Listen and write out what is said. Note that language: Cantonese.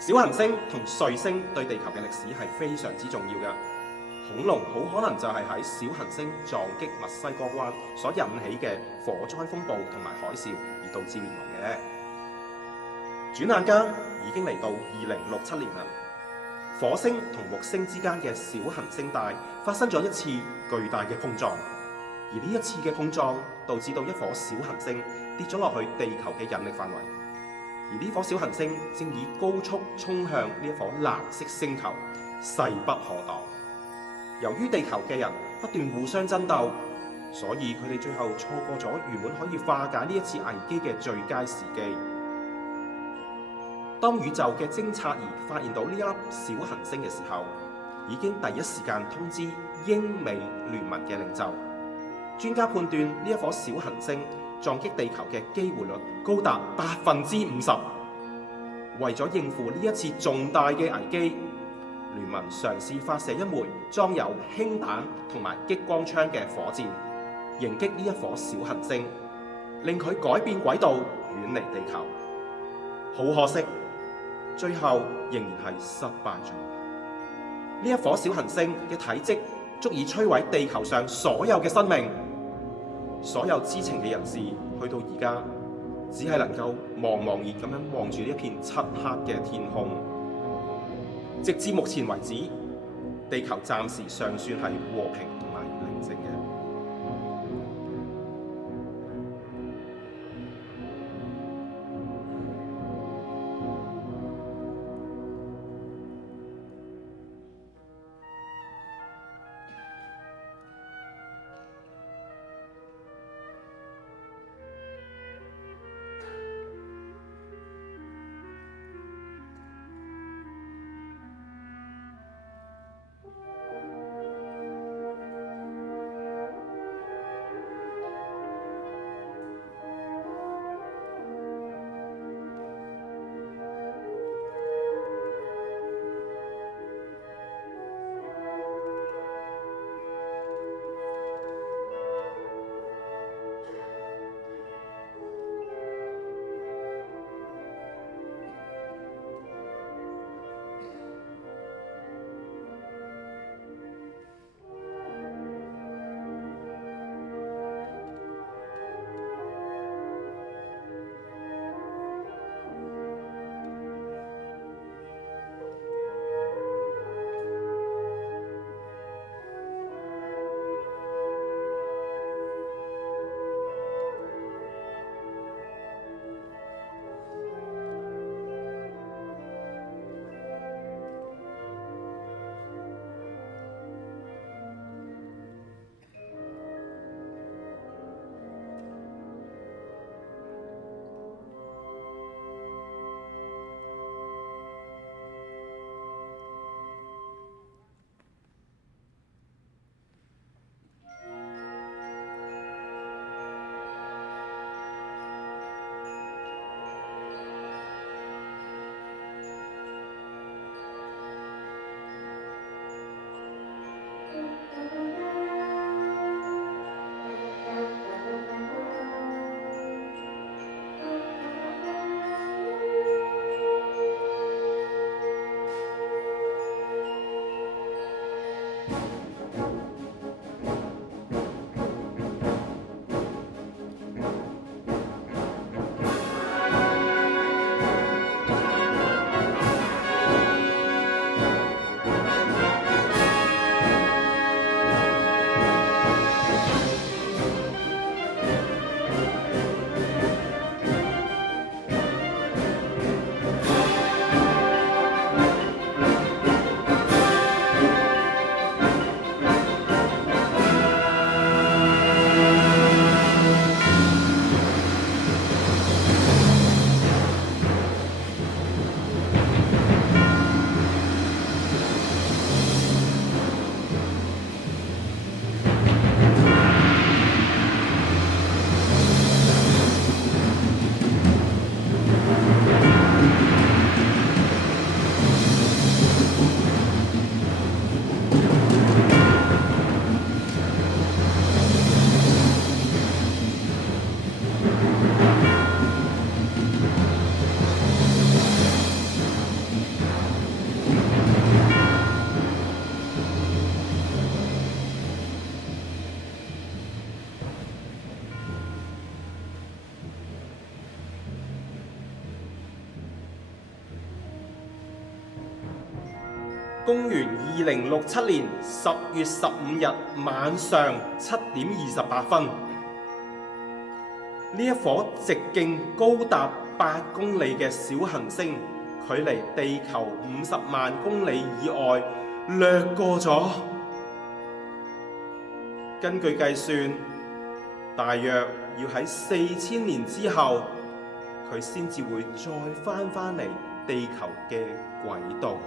小行星同彗星對地球嘅歷史係非常之重要嘅。恐龍好可能就係喺小行星撞擊墨西哥灣所引起嘅火災風暴同埋海嘯而導致滅亡嘅。轉眼間已經嚟到2067年啦，火星同木星之間嘅小行星帶發生咗一次巨大嘅碰撞，而呢一次嘅碰撞導致到一顆小行星跌咗落去地球嘅引力範圍。而呢顆小行星正以高速衝向呢一顆藍色星球，勢不可擋。由於地球嘅人不斷互相爭鬥，所以佢哋最後錯過咗原本可以化解呢一次危機嘅最佳時機。當宇宙嘅偵察儀發現到呢一粒小行星嘅時候，已經第一時間通知英美聯盟嘅領袖。專家判斷呢一顆小行星撞擊地球嘅機會率高達50%。為咗應付呢一次重大嘅危機，聯盟嘗試發射一枚裝有氫彈同埋激光槍嘅火箭，迎擊呢一顆小行星，令佢改變軌道，遠離地球。好可惜，最後仍然係失敗咗。呢一顆小行星嘅體積足以摧毀地球上所有嘅生命。所有知情嘅人士去到而家，只係能夠茫然咁樣望住呢一片漆黑嘅天空。直至目前為止，地球暫時尚算係和平同埋寧靜嘅。公元2067年10月15日晚上7點28分，呢一顆直徑高達8公里嘅小行星，距離地球50萬公里以外掠過咗。根據計算，大約要喺4000年之後，佢先至會再返嚟地球嘅軌道。